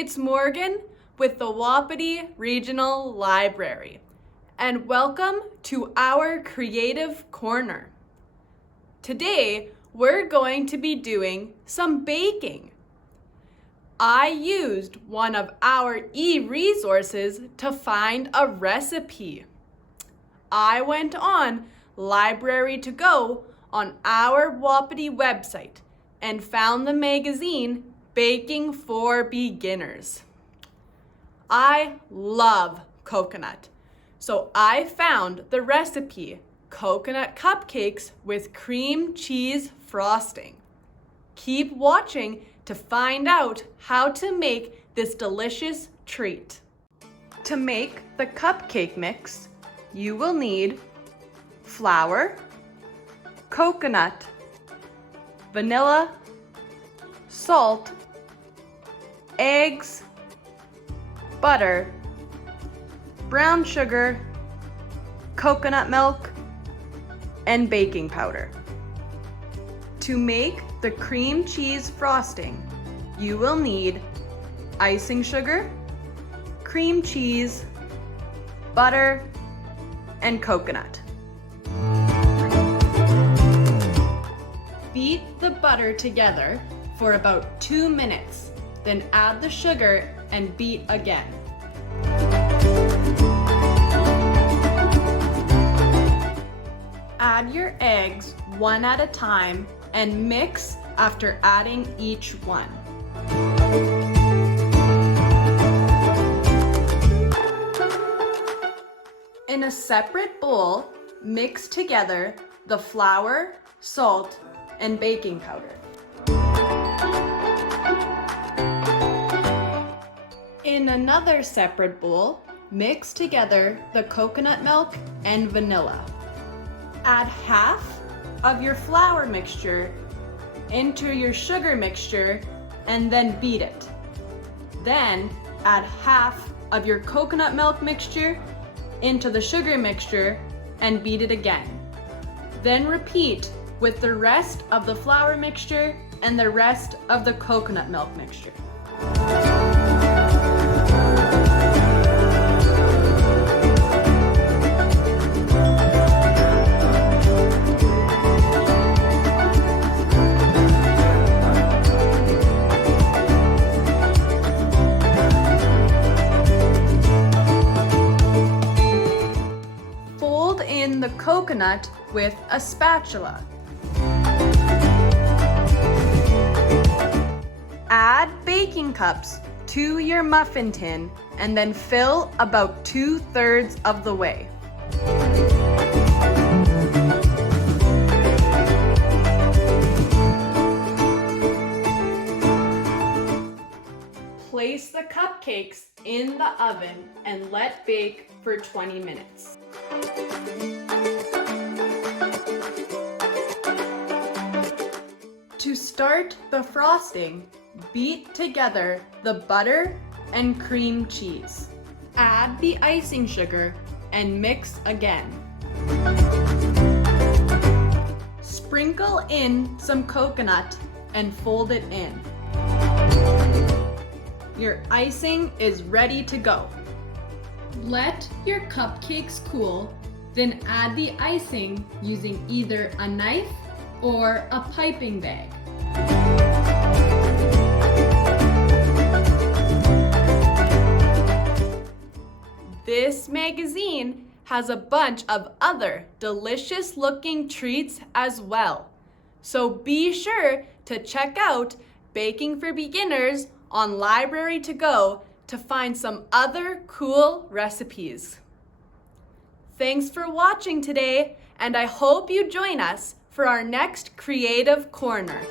It's Morgan with the Wapiti Regional Library, and welcome to our Creative Corner. Today, we're going to be doing some baking. I used one of our e-resources to find a recipe. I went on Library to Go on our Wapiti website and found the magazine Baking for Beginners. I love coconut, so I found the recipe coconut cupcakes with cream cheese frosting. Keep watching to find out how to make this delicious treat. To make the cupcake mix, you will need flour, coconut, vanilla, salt, eggs, butter, brown sugar, coconut milk, and baking powder. To make the cream cheese frosting, you will need icing sugar, cream cheese, butter, and coconut. Beat the butter together for about 2 minutes, then add the sugar and beat again. Add your eggs one at a time and mix after adding each one. In a separate bowl, mix together the flour, salt, and baking powder. In another separate bowl, mix together the coconut milk and vanilla. Add half of your flour mixture into your sugar mixture and then beat it. Then add half of your coconut milk mixture into the sugar mixture and beat it again. Then repeat with the rest of the flour mixture and the rest of the coconut milk mixture. Fold in the coconut with a spatula. Add baking cups to your muffin tin and then fill about 2/3 of the way. Place the cupcakes in the oven and let bake for 20 minutes. To start the frosting, beat together the butter and cream cheese. Add the icing sugar and mix again. Sprinkle in some coconut and fold it in. Your icing is ready to go. Let your cupcakes cool, then add the icing using either a knife or a piping bag. This magazine has a bunch of other delicious looking treats as well. So be sure to check out Baking for Beginners on Library to Go to find some other cool recipes. Thanks for watching today, and I hope you join us for our next Creative Corner.